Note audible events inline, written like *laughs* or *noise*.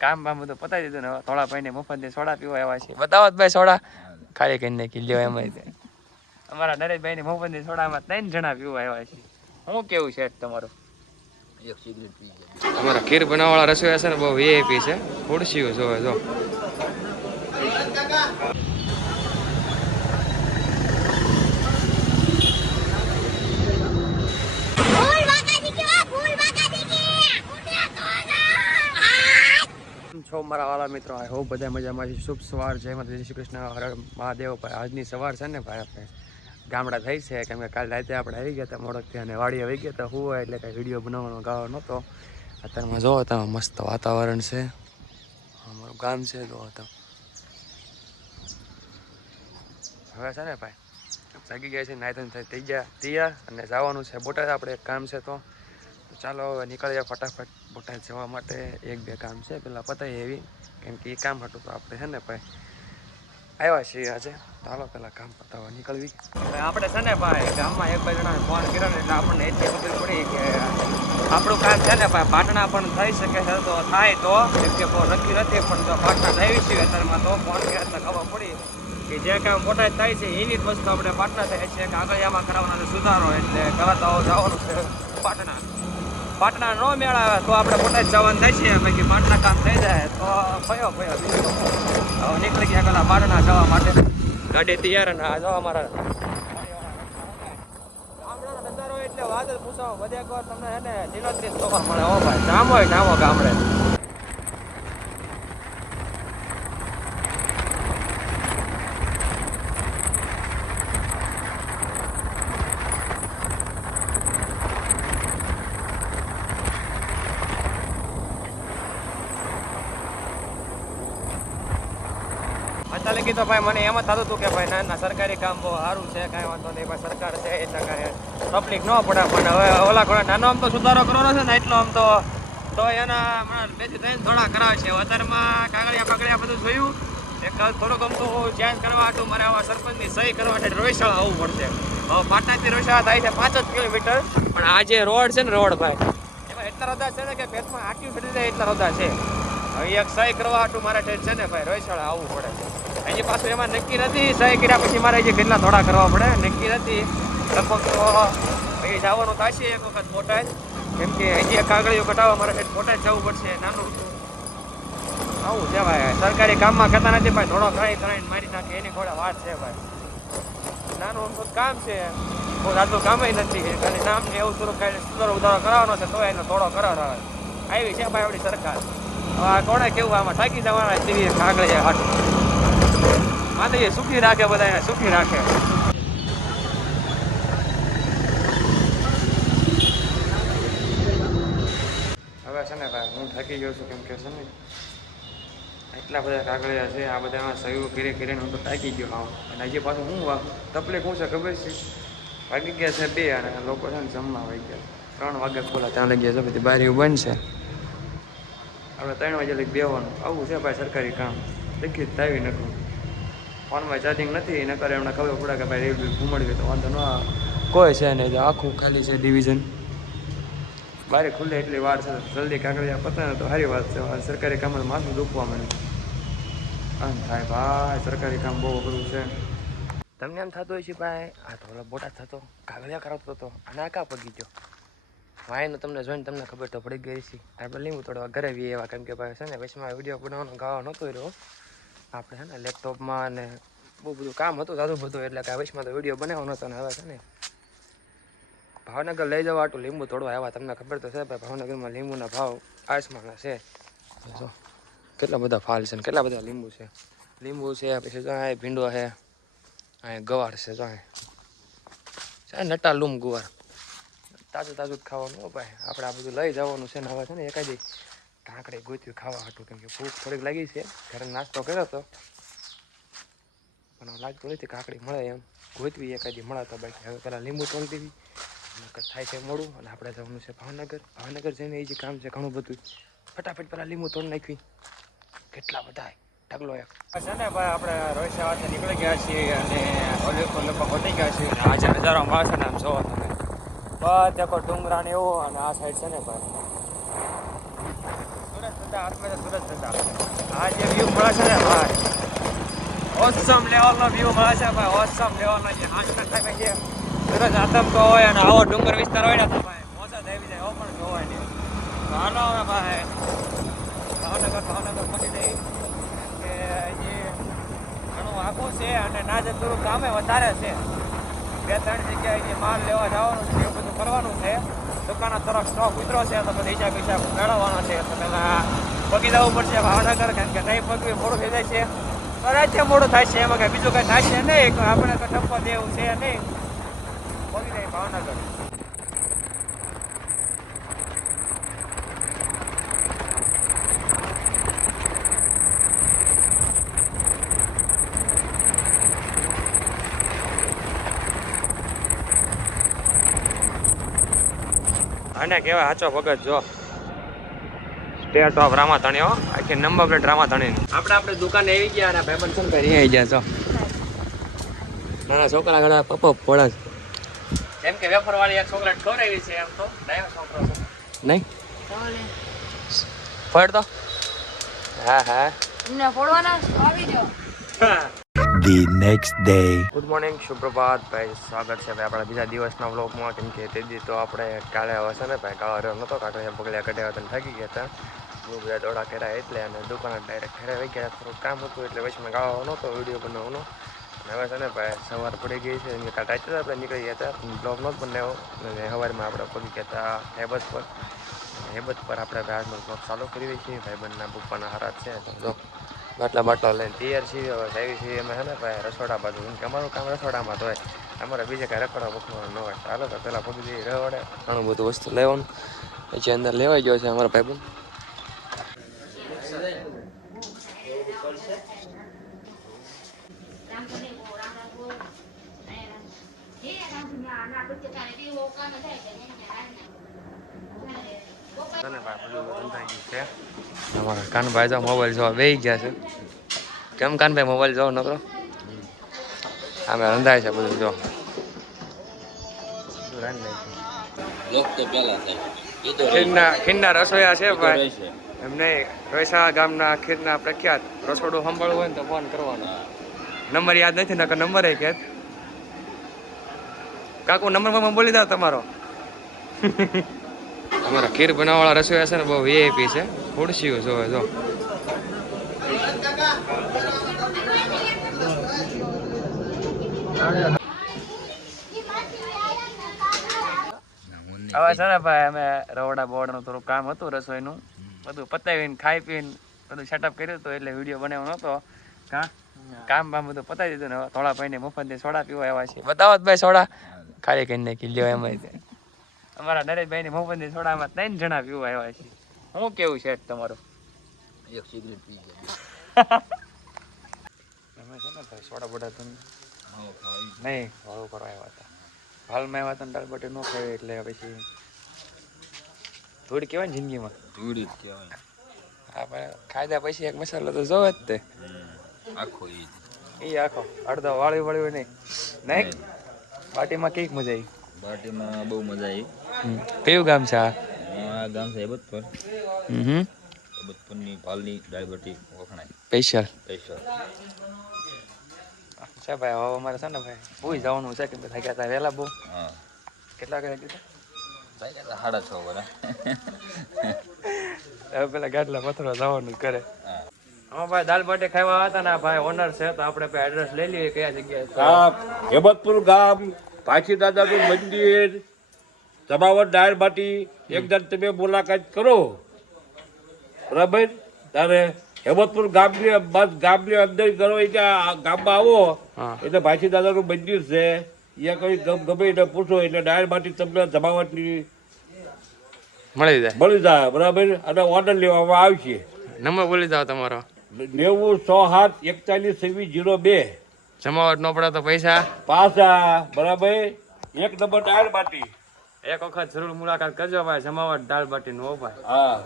કામ બામ બધું પતાવી દીધું ને થોડા ભાઈને મફત સોડા પીવા આવ્યા છે બતાવો ભાઈ સોડા. ખાલી કરીને નાખી લ્યો એમાં તે. અમારા નરેશભાઈ ની મફત સોડામાં ત્રણ જણા પીવા આવ્યા છે શું કેવું છે તમારું? અમારા ખીર બનાવવાળા રસોઈયા છે ને બહુ વીઆઈપી છે. ખુરશીઓ જોવે જો ફૂલ વાકા દીકરા ફૂલ વાકા દીકરી ઉઠ્યા તો કેમ છો મારા વાલા મિત્રો આઈ હોપ બધા મજામાં છે. શુભ સવાર. જય માતા શ્રી કૃષ્ણ. હર મહાદેવ. ભાઈ આજની સવાર છે ને ભાઈ આપણે ગામડા થઈ છે. કેમ કે કાલે રાતે આપણે આવી ગયા હતા મોડકથી અને વાડી આવી ગયા હતા. હું એટલે કાંઈ વીડિયો બનાવવાનો ગાવો નહોતો. અત્યારમાં જોવો તમે મસ્ત વાતાવરણ છે. અમારું ગામ છે જોવો તો. હવે છે ને ભાઈ, જાગી ગયા છે. નાયતન થઈ ગયા, તૈયાર અને જવાનું છે. બોટાદ આપણે એક કામ છે તો. ચાલો હવે નીકળીએ ફટાફટ. બોટાદ જવા માટે એક બે કામ છે. પેલા પતાવી એવી કેમ કે એ કામ હતું તો આપણે છે ને ભાઈ આવ્યા છીએ આજે. ચાલો પેલા કામ પતાવવા નીકળવી. આપણે છે ને ભાઈ ગામમાં એક બે જણા ફોન કર્યો ને એટલે આપણને એટલી ખબર પડી કે આપણું કામ છે ને ભાઈ પાટણા પણ થઈ શકે છે. તો થાય તો, કેમ કે બહુ નક્કી નથી, પણ જો પાટણા થઈ છે અત્યારમાં તો ફોન કર્યા તો ખબર પડી કે જે કામ મોટા થાય છે એની જ વસ્તુ આપણે પાટણા થાય છે. કે આગળિયામાં કરવાનો છે સુધારો એટલે કરાતા જવાનું છે પાટણા પાટણા નો મેળ આવે તો આપણે મોટા જ જવાનું છીએ બાકી પાટણા કામ થઈ જાય તો ભયો હવે નીકળી ગયા પેલા પાટણા જવા માટે. ગાડી તૈયાર અને આ જવા મારા ગામડાનો નજારો એટલે વાત જ પૂછો બધે તમને છે ને લીલોતરી જોવા મળે. હો ભાઈ, જામ હોય જામો ગામડે. તો ભાઈ મને એમ જ થતું હતું કે ભાઈ ના ના, સરકારી કામ બહુ સારું છે, કાંઈ વાંધો નહીં ભાઈ સરકાર છે એટલે કાંઈ તકલીફ ન પડે. પણ હવે ઓલા ઘણા નાનો આમ તો સુધારો કરવાનો છે ને, એટલો આમ તો તો એના હમણાં બેથી ત્રણ થોડા કરાવે છે. અત્યારમાં કાગળિયા પાગળિયા બધું જોયું. એક થોડુંક આમ તો ચેન્જ કરવા હતું, મારે આવા સરપંચની સહી કરવા માટે રોયશાળા આવવું પડશે. પાટણાથી રોયશાળા થાય છે પાંચ જ કિલોમીટર. પણ આ જે રોડ છે ને રોડ ભાઈ, એમાં એટલા રદા છે ને કે પેટમાં આટલી ફેરી જાય એટલા રદા છે. હવે એક સહી કરવા હાટું મારે છે ને ભાઈ, રોયશાળા આવવું પડે હજી પાછું એમાં નક્કી નથી. સહી કર્યા પછી મારે હજી કેટલા થોડા કરવા પડે. નક્કી નથી. લગભગ તો, અહીં જવાનું થશે એક વખત બોટાદ કેમ કે હજી કાગળીઓ કટાવવા મારે મોટા જ જવું પડશે, નાનું. આવું છે ભાઈ સરકારી કામમાં કહેતા નથી, ભાઈ થોડો કરાઈ કરાઈને મારી નાખે. એની ઘોડે વાત છે, ભાઈ. નાનું કામ છે. બહુ જાતું કામ નથી ખાલી નામ ને એવું થોડું ખાલી સુધારો ઉધારો કરાવવાનો છે તો એનો થોડો કરાવવાનો. આવી છે, ભાઈ, આપણી સરકાર. હવે કોણે કેવું, આમાં થાકી જવાના જેવી કાગળિયા હાટું માતાજી સુખી રાખે બધાને સુખી રાખે. હવે છે ને ભાઈ, હું થાકી ગયો છું કેમ કે છે ને, એટલા બધા કાગળિયા છે, આ બધામાં સહયોગ ઘેરે કરીને હું તો થાકી ગયો આવું અને હજી પાછું હું તકલીફ શું છે ખબર છે? વાગી ગયા છે બે અને લોકો છે ને જમવા વાગી ગયા ત્રણ વાગે ખોલા ત્યાં લઈ ગયા છે બધી બારી બંધ છે આપણે ત્રણ વાગે લઈ બેવાનું. આવું છે ભાઈ સરકારી કામ. ટિકિટ તાવી નકરું ફોનમાં ચાર્જિંગ નથી, નકર એમને ખબર પડે કે ભાઈ રેલવે ઘુમાડવી તો વાંધો ન. કોઈ છે નહીં આખું ખાલી છે ડિવિઝન બારે ખુલે એટલી વાર છે, જલ્દી કાગળિયા પતે ને તો સારી વાત છે. સરકારી કામમાં માથું દુખવા માંડ્યું. આમ થાય ભાઈ, સરકારી કામ બહુ અઘરું છે. તમને એમ થતું હોય છે ભાઈ, આ તો બોટા થતો, કાગળિયા કરાવતો હતો અને આ કા પગી ગયો? ભાઈનું તમને જોઈને તમને ખબર તો પડી ગઈ છે આપણે લીંબુ તોડવા ઘરે બી એવા, કેમ કે ભાઈ છે ને વચમાં વીડિયો બનાવવાનો ગાવા નહોતો રહ્યો. આપણે છે ને લેપટોપમાં અને બહુ બધું કામ હતું સારું બધું, એટલે કે આ વચમાં તો વીડિયો બનાવવાનો હતો ને હવે છે ને. ભાવનગર લઈ જવા આટલું લીંબુ તોડવા આવ્યા, તમને ખબર તો છે ભાઈ, ભાવનગરમાં લીંબુના ભાવ આસમાનના છે. જો કેટલા બધા ફાલ છે ને કેટલા બધા લીંબુ છે. લીંબુ છે, પછી જો આ ભીંડો છે આ ગવાર છે, જો છે નટા લૂમ ગુવાર. તાજું તાજું જ ખાવાનું ભાઈ. આપણે આ બધું લઈ જવાનું છે ને હવે છે ને એકાદી કાંકડી ગોત્યું, ખાવા હતું. કેમ કે ભૂખ થોડીક લાગી છે. ઘરે નાસ્તો કર્યો હતો. પણ લાગતું નથી કાંકડી મળે એમ. ગોતવી એકાદી મળાતા બાકી હવે પહેલાં લીંબુ તોડી દેવી. થાય છે મોડું. અને આપણે જવાનું છે ભાવનગર. ભાવનગર જઈને એ જે કામ છે ઘણું બધું. ફટાફટ પહેલાં લીંબુ તોડી નાખવી. કેટલા બધા ઢગલો એક. છે ને ભાઈ, આપણે રોહિત નીકળી ગયા છીએ અને લોકો લોકો પહોંચી ગયા છીએ આજે નજારો મળે છે ને, આમ જોવો તમે. બસ દેખો ડુંગરા ને એવું અને આ સાઈડ છે ને ભાઈ. જતા આ જે વ્યૂ મળે છે ભાઈ ઓસમ લેવલનો વ્યૂ મળે છે, ભાઈ ઓસમ લેવલનો જે આંખના થાય છે સુરત આતંકો હોય અને આવો ડુંગર વિસ્તાર હોય ને તો, ભાઈ, મોજા દેવી જાય એવો પણ જોવાય નહીં. હાલો હવે ભાઈ. ભાવનગર ભાવનગર પહોંચી જઈ કે જે ઘણું આખું છે અને ના જ થોડું વધારે છે. બે, ત્રણ જગ્યાએ જે માલ લેવા જવાનું છે, એવું બધું કરવાનું છે. દુકાનો તરફ સ્ટોક ઉતરો છે, તો પછી ઈજા પૈસા મેળવવાનો છે. તો પહેલાં પગી જવું પડશે ભાવનગર, કારણ કે નહીં પગવી મોડું થઈ જાય છે. રાજ્ય મોડું થાય છે, એમાં કંઈ બીજું કંઈ થાય છે નહીં. આપણે તો ટપ્પો દેવું છે નહીં. પગી જાય ભાવનગર. આને કહેવાય સાચો ભગત જો. સ્ટેટ ઓફ રામા ધણ્યો આખી નંબર પ્લેટ રામા આપણે આપણે દુકાને આવી ગયા અને ભાઈબંધ શું કરી આવી ગયા છો નાના છોકરા ઘણા પપ્પો પડે છે. જેમ કે વેફર એક ચોકલેટ ખવડાવી છે એમ તો. ડાયો છોકરો છે. નહીં? ફળ તો. હા હા. ફોડવાના આવી જાઓ. The next day good morning સુપ્રભાત ભાઈ સ્વાગત છે. ભાઈ આપણા બીજા દિવસના વ્લોગમાં કેમ કે તે દી તો આપણે કાલે હશે ને ભાઈ કાળો રહ્યો નહોતો કાંટો પગલ્યા કઢાવ્યા હતા થાકી ગયા હતા. બહુ બધા દોડા કર્યા એટલે અને દુકાન ડાયરેક્ટ ઘરે વહી ગયા. થોડું કામ હતું એટલે વચમાં ગાળો નહોતો વીડિયો બનાવવાનો. અને હવે છે ને ભાઈ, સવાર પડી ગઈ છે. એમ કાંટા હતા આપણે નીકળી ગયા હતા. બ્લોગ નહોતો બનાવ્યો. અને સવારમાં આપણે પગી ગયા હતા હેબત પર. હેબત પર આપણે આજનો બ્લોગ ચાલુ કરી છીએ ભાઈબંધના પપ્પાના હારા છે. તો બાટલા બાટલા લઈને તૈયાર છીએ. હવે આવી છીએ અમે છે ને ભાઈ રસોડા બાજુ. કેમ કે અમારું કામ રસોડામાં તો હોય. અમારે બીજે કાંઈ રખડવા બખડવા ન હોય. ચાલો તો પહેલાં પગ જઈએ રવડે ઘણું બધું વસ્તુ લેવાનું. પછી અંદર લેવાઈ ગયો છે અમારા ભાઈ બધું અમારા કાનભાઈ જો મોબાઈલ જોવા બેસી ગયા છે. કેમ કાનભાઈ મોબાઈલ જોવો નકરો? આમે રંધાય છે બધું જો. ખીરના ખીરના રસોયા છે ભાઈ. એમને રોયસા ગામના ખીરના પ્રખ્યાત. રસોડું સંભાળવું હોય ને તો ફોન કરવાનો. નંબર યાદ નથી નકર નંબર એ કે. કાકુ નંબર બોલી દો તમારો. *laughs* અમારા ખીર બનાવવાળા રસોઈયા છે ને બહુ વીઆઈપી છે. ખુરશીઓ જોવે જો. હવે છે ને ભાઈ અમે રવડા બોર્ડનું થોડું કામ હતું રસોઈનું. બધું પતાવીને ખાઈ પીને બધું સેટઅપ કર્યું હતું એટલે વીડિયો બનાવ્યો નહોતો કા? કામ બામ બધું પતાવી દીધું ને હવે થોડા ભાઈને મફત સોડા પીવા આવ્યા છે બતાવો ભાઈ સોડા. ખાલી કરીને નાખી લ્યો એમાં. અમારા નરેશભાઈની મફતની સોડામાં ત્રણ જણા પીવા આવ્યા છે. શું કેવું છે તમારું? એક સિગરેટ પી ગયા. અમે છે ને ભાઈ સોડા બોડા તો નહીં. વાળું કરવા આવ્યા હતા. હાલમાં આવ્યા હતા દાળ બાટી ન ખાવી એટલે પછી ધૂળ કહેવાય ને જિંદગીમાં? ધૂળ જ કહેવાય. આપણે ખાધા પછી એક મસાલો તો જોવે જ તે. આખો એ આખો. અડધો વાળી વાળ્યું નહીં. નહીં? પાર્ટીમાં કેક મજા આવી? પાર્ટીમાં બહુ મજા આવી. કયું ગામ છે આ? ગામ છે હેબતપર હમ. હેબતપરની ભાલની ડાયબિટી વખણાય સ્પેશિયલ? સ્પેશિયલ. છે ભાઈ હવે અમારે છે ને ભાઈ ભૂઈ જવાનું છે કે થાક્યા હતા વહેલા બહુ. હા. કેટલા વાગે કીધું સાડા છ વરા હવે પેલા ગાટલા પથરો જવાનું કરે હા. હા ભાઈ દાલ બાટી ખાવા હતા ને ભાઈ ઓનર છે તો આપણે એડ્રેસ લઈ લઈએ કયા જગ્યાએ. હેબતપુર ગામ પાછી દાદાનું મંદિર. જમાવટ બાટી એકદમ તમે મુલાકાત કરો. બરાબર? તારે હેમતપુર ગામની બસ ગામની અંદર કરો એટલે આ ગામમાં આવો. એટલે ભાઈસી દાદાનું મંદિર છે. અહીંયા કઈ ગમ એને પૂછો એટલે ડાયર બાટી તમને જમાવટની મળી જાય. મળી જાય બરાબર? અને ઓર્ડર લેવામાં આવશે. નંબર બોલી જાઓ તમારો. નેવું સો સાત એકતાલીસ છવ્વીસ જીરો બે. જમાવટ નો પડે તો પૈસા. પાછા બરાબર? એક નંબર દાળબાટી એક વખત જરૂર મુલાકાત કરજો ભાઈ જમાવટ દાળ બાટી નો ભાઈ હા.